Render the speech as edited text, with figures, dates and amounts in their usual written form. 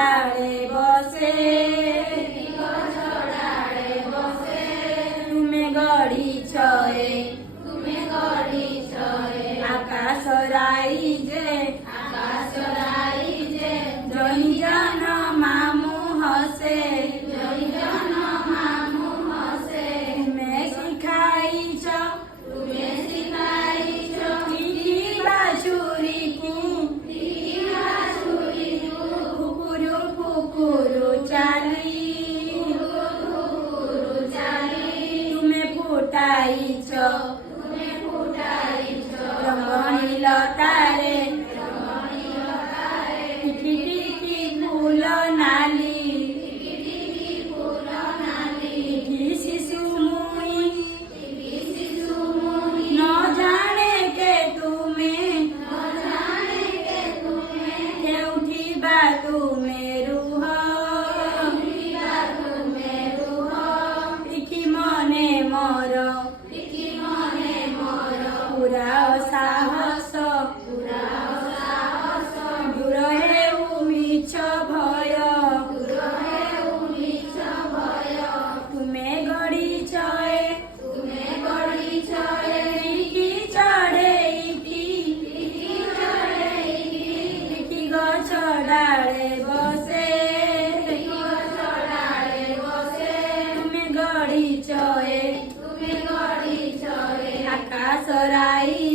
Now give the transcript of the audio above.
डाळे बसे तुमे गड़ी छे आकाश राई जे जनी जन मामू हसे तुमे शिखाई छो टीकी बाछुरी की फुकुरु फुकुरु चाली तुमे फुटाई छो रंगणी लतारे टीकी टीकी फूल नाली टीकी शिशु मुई न जाने के तुम्हें केउठी बा तुमे रूह टीकी मने मोर पूरा साहस दूर हेउ मिछ भय तुमे गड़ी छे टीकी चढ़ेइटी टीकी गछ डाळे बसे तुमे गड़ी छे आकाश राई